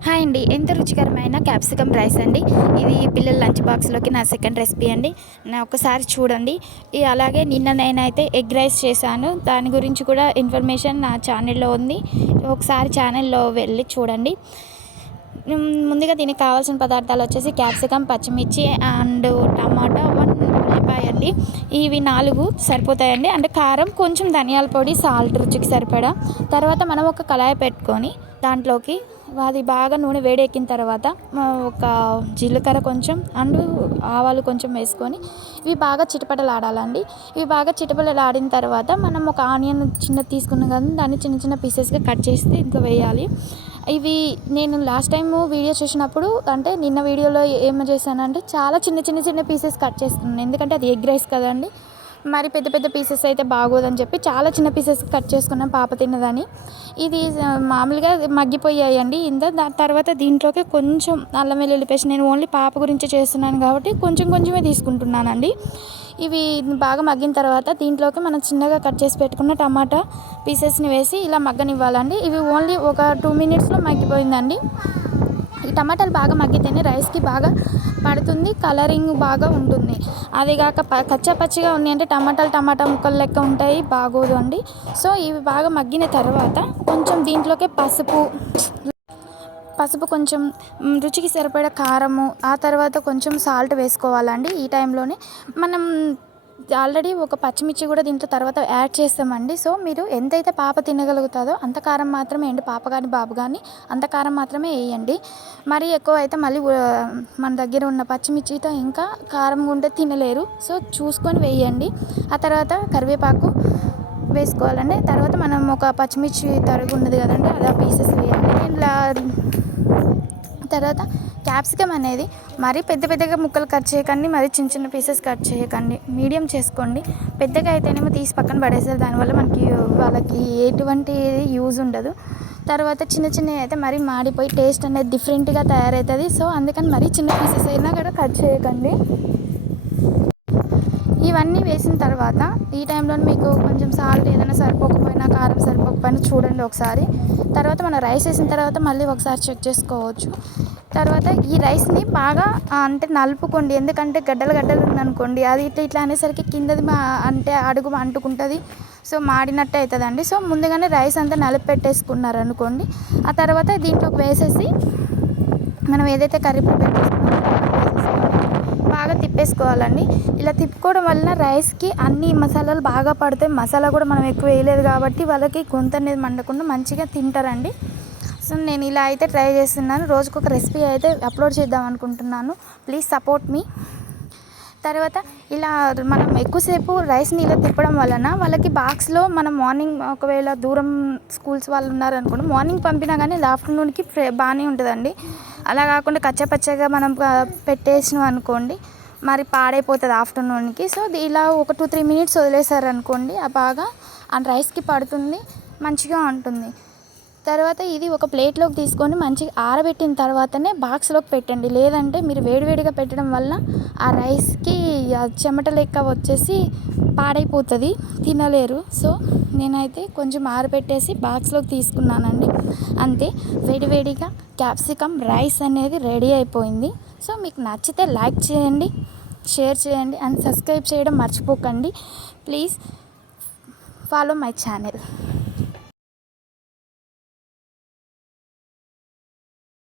Hi అండి. ఎంత రుచికరమైన క్యాప్సికమ్ రైస్ అండి. ఇది పిల్లల లంచ్ బాక్స్‌లోకి నా సెకండ్ రెసిపీ అండి. ఒకసారి చూడండి. అలాగే నిన్న నేనైతే ఎగ్ రైస్ చేశాను. దాని గురించి కూడా ఇన్ఫర్మేషన్ నా ఛానల్‌లో ఉంది. ఒకసారి ఛానల్‌లో వెళ్ళి చూడండి. ముందుగా దీనికి కావాల్సిన పదార్థాలు వచ్చేసి క్యాప్సికమ్, పచ్చిమిర్చి అండ్ టమాటా, 1 ఉల్లిపాయ అండి. ఇవి 4 సరిపోతాయండి. అంటే కారం, కొంచెం ధనియాల పొడి, సాల్ట్ రుచికి సరిపడా. తర్వాత మనం ఒక కళాయి పెట్టుకొని దాంట్లోకి అది బాగా నూనె వేడెక్కిన తర్వాత ఒక జీలకర్ర కొంచెం అండ్ ఆవాలు కొంచెం వేసుకొని ఇవి బాగా చిటపటలాడాలండి. ఇవి బాగా చిటపటలాడిన తర్వాత మనం ఒక ఆనియన్ చిన్నది తీసుకున్నాం కదా, దాన్ని చిన్న చిన్న పీసెస్గా కట్ చేసి ఇంట్లో వేయాలి. ఇవి నేను లాస్ట్ టైము వీడియో చూసినప్పుడు, అంటే నిన్న వీడియోలో ఏమి చేశానంటే చాలా చిన్న చిన్న చిన్న పీసెస్ కట్ చేసుకున్నాను. ఎందుకంటే అది ఎగ్ రైస్ కదండి, మరి పెద్ద పెద్ద పీసెస్ అయితే బాగోదని చెప్పి చాలా చిన్న పీసెస్ కట్ చేసుకున్నాం పాప తిన్నదని. ఇది మామూలుగా మగ్గిపోయాయండి. దాని తర్వాత దీంట్లోకి కొంచెం అల్లం వెల్లుల్లి పేస్ట్, నేను ఓన్లీ పాప గురించి చేస్తున్నాను కాబట్టి కొంచెం కొంచెమే తీసుకుంటున్నానండి. ఇవి బాగా మగ్గిన తర్వాత దీంట్లోకి మనం చిన్నగా కట్ చేసి పెట్టుకున్న టమాటా పీసెస్ని వేసి ఇలా మగ్గనివ్వాలండి. ఇవి ఓన్లీ ఒక 2 మినిట్స్లో మగ్గిపోయిందండి. ఈ టమాటాలు బాగా మగ్గితేనే రైస్కి బాగా పడుతుంది, కలరింగ్ బాగా ఉంటుంది. అది కాక కచ్చా పచ్చిగా ఉన్నాయి అంటే టమాటా ముక్కలు లెక్క ఉంటాయి, బాగోదు అండి. సో ఇవి బాగా మగ్గిన తర్వాత కొంచెం దీంట్లోకి పసుపు కొంచెం, రుచికి సరిపడా కారము, ఆ తర్వాత కొంచెం సాల్ట్ వేసుకోవాలండి. ఈ టైంలోనే మనం ఆల్రెడీ ఒక పచ్చిమిర్చి కూడా దీంట్లో తర్వాత యాడ్ చేస్తామండి. సో మీరు ఎంతైతే పాప తినగలుగుతుందో అంత కారం మాత్రమే వేయండి. పాప కానీ బాబు కానీ అంత కారం మాత్రమే వేయండి. మరీ ఎక్కువ అయితే మళ్ళీ మన దగ్గర ఉన్న పచ్చిమిర్చితో ఇంకా కారం ఉంటే తినలేరు. సో చూసుకొని వేయండి. ఆ తర్వాత కరివేపాకు వేసుకోవాలండి. తర్వాత మనం ఒక పచ్చిమిర్చి తరుగు ఉన్నది కదండి, అది ఆ పీసెస్ వేయాలి. ఇలా తర్వాత క్యాప్సికమ్ అనేది మరీ పెద్ద పెద్దగా ముక్కలు కట్ చేయకండి, మరీ చిన్న చిన్న పీసెస్ కట్ చేయకండి, మీడియం చేసుకోండి. పెద్దగా అయితేనేమో తీసి పక్కన పడేస్తారు, దానివల్ల వాళ్ళకి ఎటువంటి యూజ్ ఉండదు. తర్వాత చిన్న చిన్నవి అయితే మరీ మాడిపోయి టేస్ట్ అనేది డిఫరెంట్గా తయారవుతుంది. సో అందుకని మరీ చిన్న పీసెస్ అయినా కూడా కట్ చేయకండి. ఇవన్నీ వేసిన తర్వాత ఈ టైంలో మీకు కొంచెం సాల్ట్ ఏదైనా సరిపోకపోయినా, కారం సరిపోకపోయినా చూడండి ఒకసారి. తర్వాత మనం రైస్ వేసిన తర్వాత మళ్ళీ ఒకసారి చెక్ చేసుకోవచ్చు. తర్వాత ఈ రైస్ని బాగా అంటే నలుపుకోండి. ఎందుకంటే గడ్డలు గడ్డలు ఉందనుకోండి, అది ఇట్లా అనేసరికి కిందది అంటే అడుగు అంటుకుంటుంది. సో మాడినట్టు అవుతుందండి. సో ముందుగానే రైస్ అంతా నలిపి పెట్టేసుకున్నారనుకోండి, ఆ తర్వాత దీంట్లోకి వేసేసి మనం ఏదైతే కర్రీ ప్రిపేర్ చేసుకున్నామో బాగా తిప్పేసుకోవాలండి. ఇలా తిప్పుకోవడం వలన రైస్కి అన్ని మసాలాలు బాగా పడతాయి. మసాలా కూడా మనం ఎక్కువ వేయలేదు కాబట్టి వాళ్ళకి గొంతు అనేది మండకుండా మంచిగా తింటారండి. సో నేను ఇలా అయితే ట్రై చేస్తున్నాను. రోజుకొక రెసిపీ అయితే అప్లోడ్ చేద్దాం అనుకుంటున్నాను. ప్లీజ్ సపోర్ట్ మీ. తర్వాత ఇలా మనం ఎక్కువసేపు రైస్ని ఇలా తిప్పడం వలన వాళ్ళకి బాక్స్లో మనం మార్నింగ్ ఒకవేళ దూరం స్కూల్స్ వాళ్ళు ఉన్నారనుకోండి, మార్నింగ్ పంపినా కానీ ఆఫ్టర్నూన్కి బాగానే ఉంటుందండి. అలా కాకుండా కచ్చపచ్చగా మనం పెట్టేసినాం అనుకోండి, మరి పాడైపోతుంది ఆఫ్టర్నూన్కి. సో ఇలా ఒక 2-3 మినిట్స్ వదిలేసారనుకోండి, బాగా ఆ రైస్కి పడుతుంది, మంచిగా ఉంటుంది. తర్వాత ఇది ఒక ప్లేట్లోకి తీసుకొని మంచిగా ఆరబెట్టిన తర్వాతనే బాక్స్లోకి పెట్టండి. లేదంటే మీరు వేడివేడిగా పెట్టడం వల్ల ఆ రైస్కి చెమట లెక్క వచ్చేసి పాడైపోతుంది, తినలేరు. సో నేనైతే కొంచెం ఆరబెట్టేసి బాక్స్లోకి తీసుకున్నానండి. అంతే, వేడివేడిగా క్యాప్సికమ్ రైస్ అనేది రెడీ అయిపోయింది. సో మీకు నచ్చితే లైక్ చేయండి, షేర్ చేయండి అండ్ సబ్స్క్రైబ్ చేయడం మర్చిపోకండి. Please follow my channel.